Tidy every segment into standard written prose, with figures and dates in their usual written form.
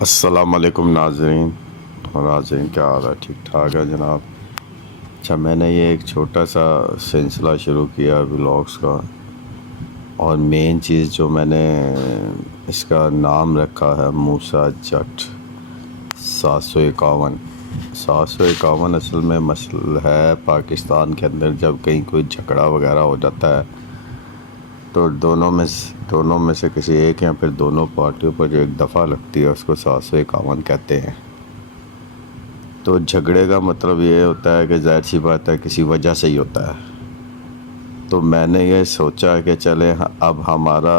السلام علیکم ناظرین اور ناظرین، کیا حال ہے؟ ٹھیک ٹھاک ہے جناب۔ اچھا، میں نے یہ ایک چھوٹا سا سلسلہ شروع کیا ولاگس کا، اور مین چیز جو میں نے اس کا نام رکھا ہے موسیٰ جٹ 751۔ 751 اصل میں مسئلہ ہے پاکستان کے اندر، جب کہیں کوئی جھگڑا وغیرہ ہو جاتا ہے تو دونوں میں سے کسی ایک یا پھر دونوں پارٹیوں پر جو ایک دفعہ لگتی ہے اس کو 751 کہتے ہیں۔ تو جھگڑے کا مطلب یہ ہوتا ہے کہ ظاہر سی بات ہے کسی وجہ سے ہی ہوتا ہے۔ تو میں نے یہ سوچا کہ چلے اب ہمارا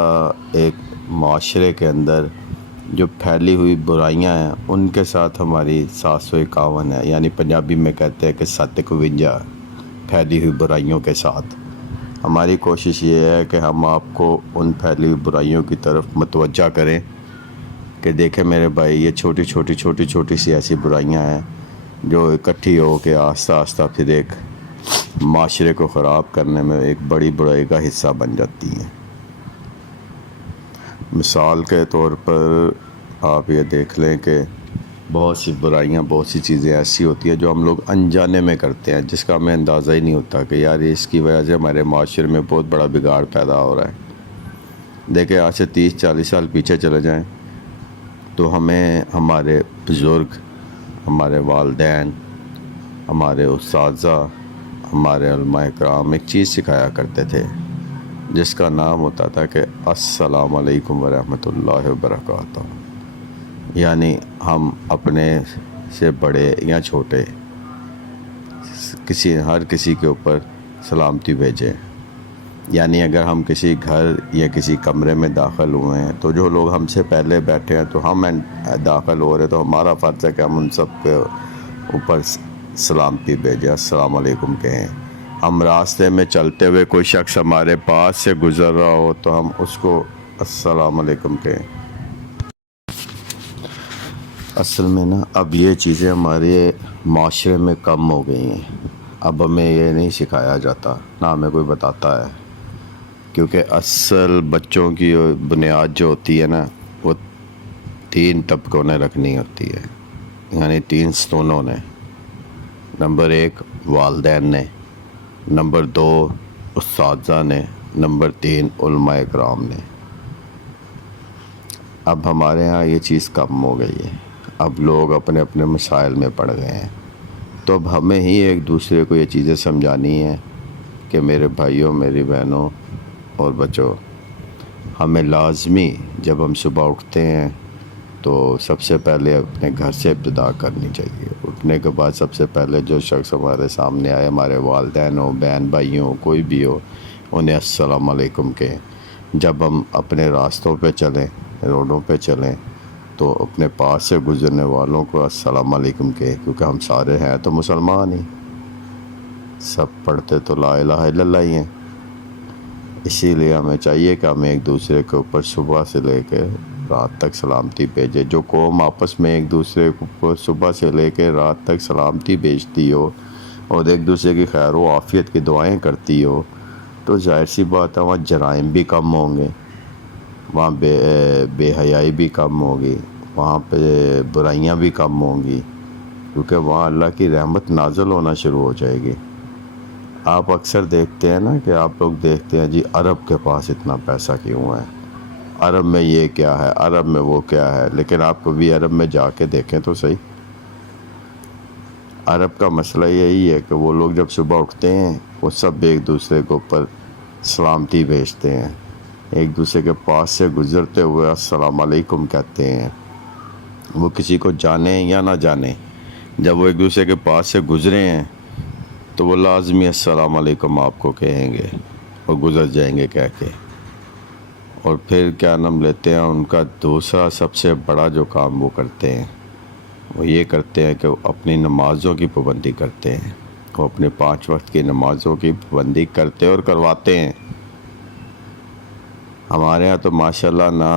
ایک معاشرے کے اندر جو پھیلی ہوئی برائیاں ہیں ان کے ساتھ ہماری 751 ہے، یعنی پنجابی میں کہتے ہیں کہ 751 پھیلی ہوئی برائیوں کے ساتھ۔ ہماری کوشش یہ ہے کہ ہم آپ کو ان پھیلی ہوئی برائیوں کی طرف متوجہ کریں کہ دیکھیں میرے بھائی، یہ چھوٹی چھوٹی سی ایسی برائیاں ہیں جو اکٹھی ہو کے آہستہ آہستہ پھر ایک معاشرے کو خراب کرنے میں ایک بڑی برائی کا حصہ بن جاتی ہیں۔ مثال کے طور پر آپ یہ دیکھ لیں کہ بہت سی برائیاں، بہت سی چیزیں ایسی ہوتی ہیں جو ہم لوگ انجانے میں کرتے ہیں، جس کا ہمیں اندازہ ہی نہیں ہوتا کہ یار اس کی وجہ سے ہمارے معاشرے میں بہت بڑا بگاڑ پیدا ہو رہا ہے۔ دیکھیں آج سے 30-40 سال پیچھے چلے جائیں تو ہمیں ہمارے بزرگ، ہمارے والدین، ہمارے اساتذہ، ہمارے علماء کرام ایک چیز سکھایا کرتے تھے جس کا نام ہوتا تھا کہ السلام علیکم ورحمۃ اللہ وبرکاتہ، یعنی ہم اپنے سے بڑے یا چھوٹے ہر کسی کے اوپر سلامتی بھیجیں۔ یعنی اگر ہم کسی گھر یا کسی کمرے میں داخل ہوئے ہیں تو جو لوگ ہم سے پہلے بیٹھے ہیں تو ہم داخل ہو رہے تو ہمارا فرض ہے کہ ہم ان سب کے اوپر سلامتی بھیجیں، السلام علیکم کہیں۔ ہم راستے میں چلتے ہوئے کوئی شخص ہمارے پاس سے گزر رہا ہو تو ہم اس کو السلام علیکم کہیں۔ اصل میں اب یہ چیزیں ہمارے معاشرے میں کم ہو گئی ہیں، اب ہمیں یہ نہیں سکھایا جاتا، نہ ہمیں کوئی بتاتا ہے، کیونکہ اصل بچوں کی بنیاد جو ہوتی ہے وہ 3 طبقوں نے رکھنی ہوتی ہے، یعنی 3 ستونوں نے۔ نمبر 1 والدین نے، نمبر 2 اساتذہ نے، نمبر 3 علماء کرام نے۔ اب ہمارے ہاں یہ چیز کم ہو گئی ہے، اب لوگ اپنے اپنے مسائل میں پڑ گئے ہیں، تو اب ہمیں ہی ایک دوسرے کو یہ چیزیں سمجھانی ہیں کہ میرے بھائیوں، میری بہنوں اور بچوں، ہمیں لازمی جب ہم صبح اٹھتے ہیں تو سب سے پہلے اپنے گھر سے ابتدا کرنی چاہیے۔ اٹھنے کے بعد سب سے پہلے جو شخص ہمارے سامنے آئے، ہمارے والدین ہو، بہن بھائی ہوں، کوئی بھی ہو، انہیں السلام علیکم کہیں۔ جب ہم اپنے راستوں پہ چلیں، روڈوں پہ چلیں، تو اپنے پاس سے گزرنے والوں کو السلام علیکم کہیں، کیونکہ ہم سارے ہیں تو مسلمان ہی، سب پڑھتے تو لا الہ الا اللہ ہی ہیں۔ اسی لیے ہمیں چاہیے کہ ہم ایک دوسرے کے اوپر صبح سے لے کے رات تک سلامتی بھیجے۔ جو قوم آپس میں ایک دوسرے کو صبح سے لے کے رات تک سلامتی بھیجتی ہو اور ایک دوسرے کی خیر و عافیت کی دعائیں کرتی ہو، تو ظاہر سی بات ہے وہاں جرائم بھی کم ہوں گے، وہاں بے حیائی بھی کم ہوگی، وہاں پہ برائیاں بھی کم ہوں گی، کیونکہ وہاں اللہ کی رحمت نازل ہونا شروع ہو جائے گی۔ آپ اکثر دیکھتے ہیں نا کہ آپ لوگ دیکھتے ہیں جی عرب کے پاس اتنا پیسہ کیوں ہے، عرب میں یہ کیا ہے، عرب میں وہ کیا ہے، لیکن آپ کبھی عرب میں جا کے دیکھیں تو صحیح۔ عرب کا مسئلہ یہی ہے کہ وہ لوگ جب صبح اٹھتے ہیں وہ سب ایک دوسرے کے اوپر سلامتی بھیجتے ہیں، ایک دوسرے کے پاس سے گزرتے ہوئے السلام علیکم کہتے ہیں۔ وہ کسی کو جانیں یا نہ جانیں، جب وہ ایک دوسرے کے پاس سے گزرے ہیں تو وہ لازمی السلام علیکم آپ کو کہیں گے اور گزر جائیں گے کہہ کے۔ اور پھر کیا نام لیتے ہیں، ان کا دوسرا سب سے بڑا جو کام وہ کرتے ہیں وہ یہ کرتے ہیں کہ وہ اپنی نمازوں کی پابندی کرتے ہیں، وہ اپنے 5 وقت کی نمازوں کی پابندی کرتے اور کرواتے ہیں۔ ہمارے ہاں تو ماشاءاللہ نہ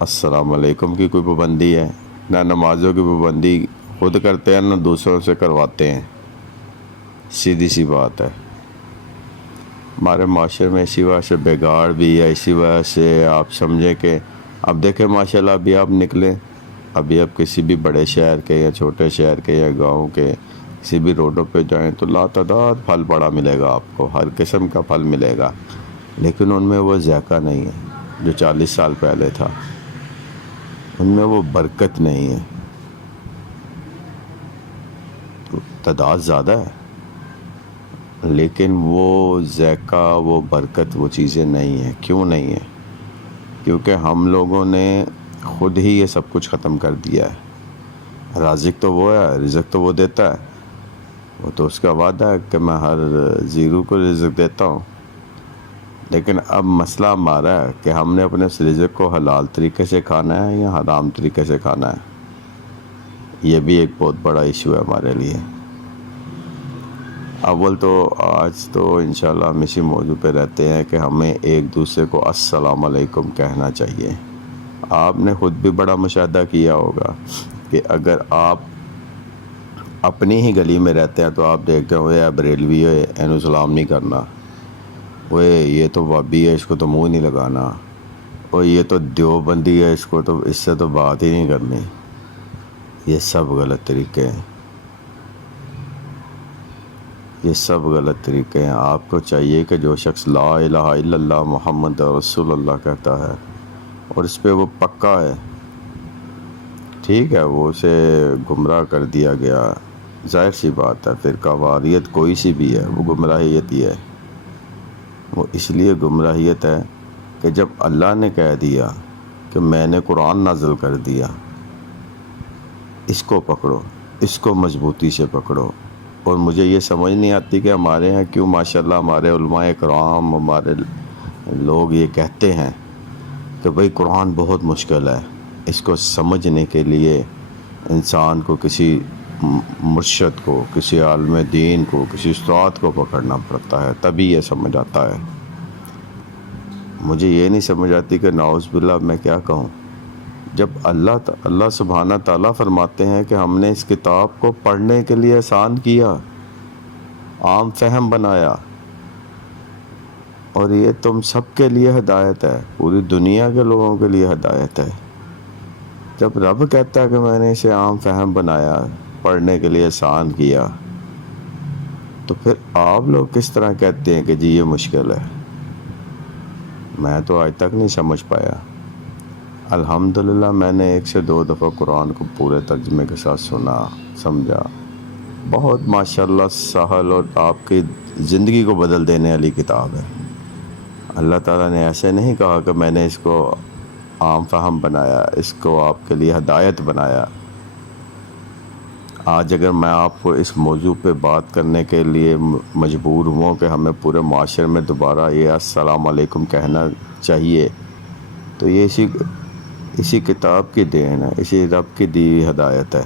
السلام علیکم کی کوئی پابندی ہے، نہ نمازوں کی پابندی خود کرتے ہیں، نہ دوسروں سے کرواتے ہیں۔ سیدھی سی بات ہے، ہمارے معاشرے میں اسی وجہ سے بگاڑ بھی ہے، اسی وجہ سے آپ سمجھیں کہ اب دیکھیں ماشاءاللہ ابھی آپ نکلیں ابھی آپ کسی بھی بڑے شہر کے یا چھوٹے شہر کے یا گاؤں کے کسی بھی روڈوں پہ جائیں تو لاتعداد پھل پڑا ملے گا آپ کو، ہر قسم کا پھل ملے گا، لیکن ان میں وہ ذائقہ نہیں ہے جو 40 سال پہلے تھا، ان میں وہ برکت نہیں ہے۔ تو تعداد زیادہ ہے لیکن وہ ذائقہ، وہ برکت، وہ چیزیں نہیں ہیں۔ کیوں نہیں ہیں؟ کیونکہ ہم لوگوں نے خود ہی یہ سب کچھ ختم کر دیا ہے۔ رازق تو وہ ہے، رزق تو وہ دیتا ہے، وہ تو اس کا وعدہ ہے کہ میں ہر زیرو کو رزق دیتا ہوں، لیکن اب مسئلہ ہمارا ہے کہ ہم نے اپنے اس رزق کو حلال طریقے سے کھانا ہے یا حرام طریقے سے کھانا ہے۔ یہ بھی ایک بہت بڑا ایشو ہے ہمارے لیے۔ اول تو آج تو انشاءاللہ ہم اسی موضوع پہ رہتے ہیں کہ ہمیں ایک دوسرے کو السلام علیکم کہنا چاہیے۔ آپ نے خود بھی بڑا مشاہدہ کیا ہوگا کہ اگر آپ اپنی ہی گلی میں رہتے ہیں تو آپ دیکھتے ہیں وہ بریلوی ہے، اینو سلام نہیں کرنا، وہ یہ تو وابی ہے، اس کو تو منہ نہیں لگانا، اور یہ تو دیوبندی ہے، اس کو تو اس سے تو بات ہی نہیں کرنی۔ یہ سب غلط طریقے ہیں، یہ سب غلط طریقے ہیں۔ آپ کو چاہیے کہ جو شخص لا الہ الا اللہ محمد رسول اللہ کہتا ہے اور اس پہ وہ پکا ہے، ٹھیک ہے، وہ اسے گمراہ کر دیا گیا، ظاہر سی بات ہے، فرقہ واریت کوئی سی بھی ہے وہ گمراہیت ہی ہے۔ وہ اس لیے گمراہیت ہے کہ جب اللہ نے کہہ دیا کہ میں نے قرآن نازل کر دیا، اس کو پکڑو، اس کو مضبوطی سے پکڑو۔ اور مجھے یہ سمجھ نہیں آتی کہ ہمارے ہیں کیوں ماشاءاللہ ہمارے علماء کرام، ہمارے لوگ یہ کہتے ہیں کہ بھئی قرآن بہت مشکل ہے، اس کو سمجھنے کے لیے انسان کو کسی مرشد کو، کسی عالم دین کو، کسی استاد کو پکڑنا پڑتا ہے تبھی یہ سمجھ آتا ہے۔ مجھے یہ نہیں سمجھ آتی کہ نعوذ باللہ میں کیا کہوں، جب اللہ سبحانہ تعالیٰ فرماتے ہیں کہ ہم نے اس کتاب کو پڑھنے کے لیے آسان کیا، عام فہم بنایا، اور یہ تم سب کے لیے ہدایت ہے، پوری دنیا کے لوگوں کے لیے ہدایت ہے۔ جب رب کہتا ہے کہ میں نے اسے عام فہم بنایا، پڑھنے کے لیے آسان کیا، تو پھر آپ لوگ کس طرح کہتے ہیں کہ جی یہ مشکل ہے؟ میں تو آج تک نہیں سمجھ پایا۔ الحمدللہ میں نے 1 سے 2 دفعہ قرآن کو پورے ترجمے کے ساتھ سنا، سمجھا، بہت ماشاءاللہ سہل اور آپ کی زندگی کو بدل دینے والی کتاب ہے۔ اللہ تعالیٰ نے ایسے نہیں کہا کہ میں نے اس کو عام فہم بنایا، اس کو آپ کے لیے ہدایت بنایا۔ آج اگر میں آپ کو اس موضوع پہ بات کرنے کے لیے مجبور ہوں کہ ہمیں پورے معاشرے میں دوبارہ یہ السلام علیکم کہنا چاہیے، تو یہ اسی کتاب کی دین ہے، اسی رب کی دی ہوئی ہدایت ہے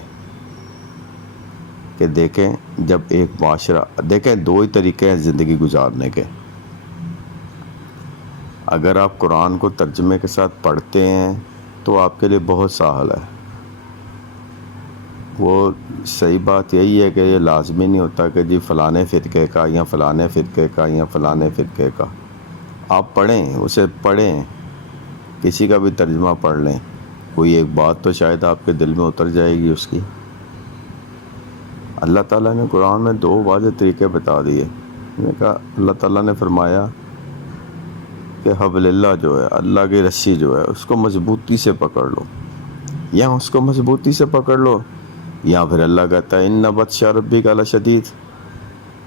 کہ دیکھیں جب ایک معاشرہ، دیکھیں 2 ہی طریقے ہیں زندگی گزارنے کے۔ اگر آپ قرآن کو ترجمے کے ساتھ پڑھتے ہیں تو آپ کے لیے بہت سہل ہے۔ وہ صحیح بات یہی ہے کہ یہ لازمی نہیں ہوتا کہ جی فلانے فرقے کا یا فلانے فرقے کا یا فلانے فرقے کا، آپ پڑھیں، اسے پڑھیں، کسی کا بھی ترجمہ پڑھ لیں، کوئی ایک بات تو شاید آپ کے دل میں اتر جائے گی اس کی۔ اللہ تعالیٰ نے قرآن میں 2 واضح طریقے بتا دیے۔ میں نے کہا اللہ تعالیٰ نے فرمایا کہ حبل اللہ جو ہے، اللہ کی رسی جو ہے، اس کو مضبوطی سے پکڑ لو، یا اس کو مضبوطی سے پکڑ لو، یا پھر اللہ کہتا ہے ان بطش ربک لشدید،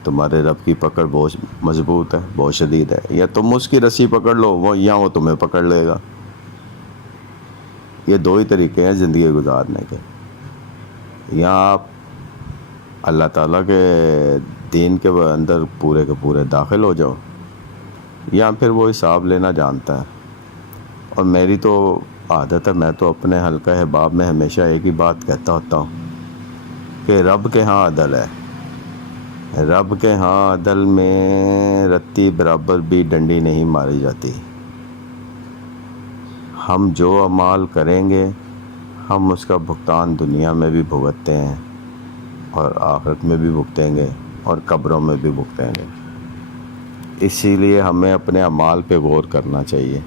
تمہارے رب کی پکڑ بہت مضبوط ہے، بہت شدید ہے، یا تم اس کی رسی پکڑ لو یا وہ تمہیں پکڑ لے گا۔ یہ 2 ہی طریقے ہیں زندگی گزارنے کے، یا آپ اللہ تعالیٰ کے دین کے اندر پورے کے پورے داخل ہو جاؤ، یا پھر وہ حساب لینا جانتا ہے۔ اور میری تو عادت ہے، میں تو اپنے حلقہ احباب میں ہمیشہ ایک ہی بات کہتا ہوتا ہوں کہ رب کے ہاں عدل ہے، رب کے ہاں عدل میں رتی برابر بھی ڈنڈی نہیں ماری جاتی۔ ہم جو اعمال کریں گے ہم اس کا بھگتان دنیا میں بھی بھگتتے ہیں اور آخرت میں بھی بھگتیں گے اور قبروں میں بھی بھگتیں گے۔ اسی لیے ہمیں اپنے اعمال پہ غور کرنا چاہیے۔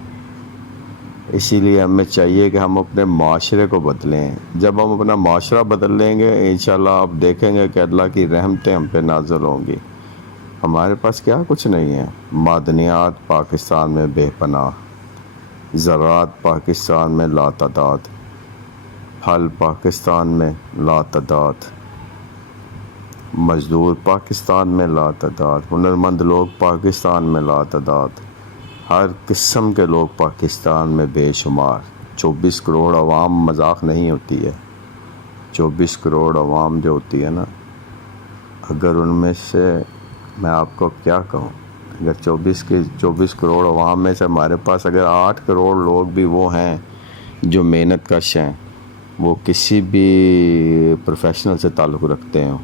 اسی لیے ہمیں چاہیے کہ ہم اپنے معاشرے کو بدلیں. جب ہم اپنا معاشرہ بدل لیں گے انشاءاللہ آپ دیکھیں گے کہ اللہ کی رحمتیں ہم پہ نازل ہوں گی. ہمارے پاس کیا کچھ نہیں ہے. معدنیات پاکستان میں بے پناہ، زراعت پاکستان میں لاتعداد، پھل پاکستان میں لاتعداد، مزدور پاکستان میں لاتعداد، ہنرمند لوگ پاکستان میں لاتعداد، ہر قسم کے لوگ پاکستان میں بے شمار. 24 کروڑ عوام مذاق نہیں ہوتی ہے. 24 کروڑ عوام جو ہوتی ہے نا، اگر ان میں سے میں آپ کو کیا کہوں، اگر 24 کروڑ عوام میں سے ہمارے پاس اگر 8 کروڑ لوگ بھی وہ ہیں جو محنت کش ہیں، وہ کسی بھی پروفیشنل سے تعلق رکھتے ہیں،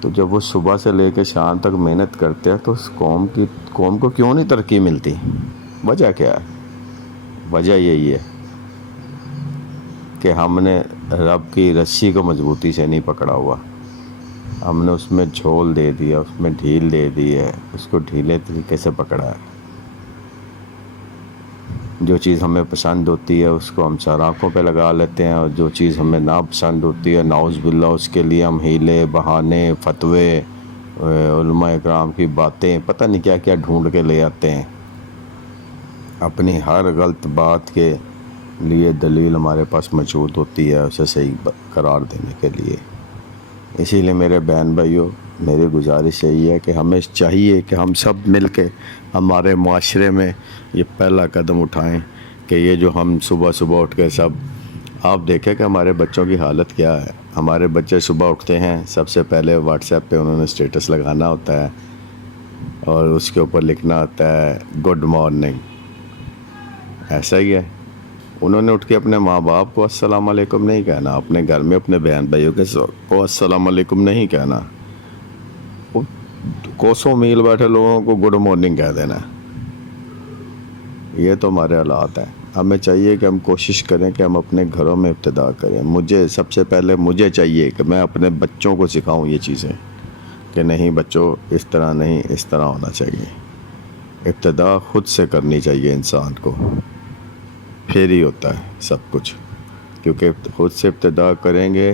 تو جب وہ صبح سے لے کے شام تک محنت کرتے ہیں تو اس قوم کو کیوں نہیں ترقی ملتی؟ وجہ کیا ہے؟ وجہ یہی ہے کہ ہم نے رب کی رسی کو مضبوطی سے نہیں پکڑا ہوا. ہم نے اس میں جھول دے دیا، اس میں ڈھیل دے دی ہے، اس کو ڈھیلے طریقے سے پکڑا ہے. جو چیز ہمیں پسند ہوتی ہے اس کو ہم چاراکوں پہ لگا لیتے ہیں، اور جو چیز ہمیں ناپسند ہوتی ہے نعوذ باللہ اس کے لیے ہم ہیلے بہانے فتوے علماء اکرام کی باتیں پتہ نہیں کیا کیا ڈھونڈ کے لے آتے ہیں. اپنی ہر غلط بات کے لیے دلیل ہمارے پاس موجود ہوتی ہے اسے صحیح قرار دینے کے لیے. اسی لیے میرے بہن بھائیوں، میری گزارش یہی ہے کہ ہمیں چاہیے کہ ہم سب مل کے ہمارے معاشرے میں یہ پہلا قدم اٹھائیں کہ یہ جو ہم صبح اٹھ کے سب، آپ دیکھیں کہ ہمارے بچوں کی حالت کیا ہے. ہمارے بچے صبح اٹھتے ہیں، سب سے پہلے واٹس ایپ پہ انہوں نے اسٹیٹس لگانا ہوتا ہے اور اس کے اوپر لکھنا ہوتا ہے گڈ مارننگ. ایسا ہی ہے، انہوں نے اٹھ کے اپنے ماں باپ کو السلام علیکم نہیں کہنا، اپنے گھر میں اپنے بہن بھائیوں کو السلام علیکم نہیں کہنا، کوسوں میل بیٹھے لوگوں کو گڈ مارننگ کہہ دینا. یہ تو ہمارے حالات ہیں. ہمیں چاہیے کہ ہم کوشش کریں کہ ہم اپنے گھروں میں ابتدا کریں. سب سے پہلے مجھے چاہیے کہ میں اپنے بچوں کو سکھاؤں یہ چیزیں کہ نہیں بچوں، اس طرح نہیں، اس طرح ہونا چاہیے. ابتدا خود سے کرنی چاہیے انسان کو، پھر ہی ہوتا ہے سب کچھ. کیونکہ خود سے ابتدا کریں گے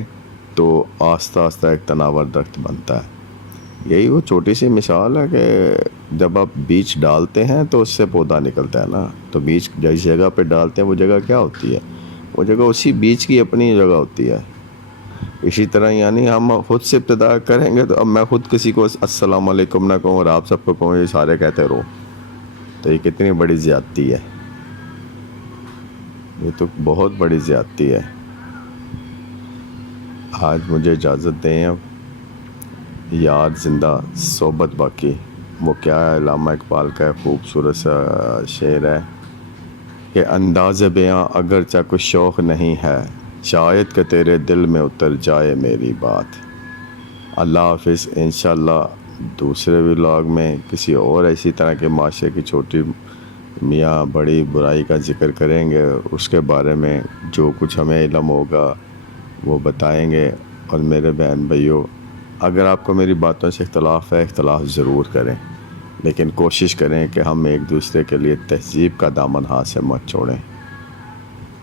تو آہستہ آہستہ ایک تناور درخت بنتا ہے. یہی وہ چھوٹی سی مثال ہے کہ جب آپ بیج ڈالتے ہیں تو اس سے پودا نکلتا ہے نا. تو بیج جس جگہ پہ ڈالتے ہیں وہ جگہ کیا ہوتی ہے؟ وہ جگہ اسی بیج کی اپنی جگہ ہوتی ہے. اسی طرح یعنی ہم خود سے ابتدا کریں گے. تو اب میں خود کسی کو السلام علیکم نہ کہوں اور آپ سب کو کہوں یہ سارے کہتے رہو، تو یہ کتنی بڑی زیادتی ہے. یہ تو بہت بڑی زیادتی ہے. آج مجھے اجازت دیں. اب یاد زندہ صحبت باقی. وہ کیا ہے، علامہ اقبال کا خوبصورت سا شعر ہے کہ انداز بیاں اگرچہ کچھ شوق نہیں ہے، شاید کہ تیرے دل میں اتر جائے میری بات. اللہ حافظ. انشاءاللہ دوسرے ولاگ میں کسی اور ایسی طرح کے معاشرے کی چھوٹی میاں بڑی برائی کا ذکر کریں گے. اس کے بارے میں جو کچھ ہمیں علم ہوگا وہ بتائیں گے. اور میرے بہن بھائیوں، اگر آپ کو میری باتوں سے اختلاف ہے، اختلاف ضرور کریں، لیکن کوشش کریں کہ ہم ایک دوسرے کے لیے تہذیب کا دامن ہاتھ سے مت چھوڑیں.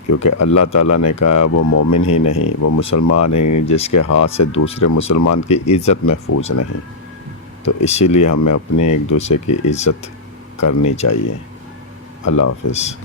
کیونکہ اللہ تعالیٰ نے کہا وہ مومن ہی نہیں، وہ مسلمان ہی نہیں جس کے ہاتھ سے دوسرے مسلمان کی عزت محفوظ نہیں. تو اسی لیے ہمیں اپنے ایک دوسرے کی عزت کرنی چاہیے. اللہ حافظ.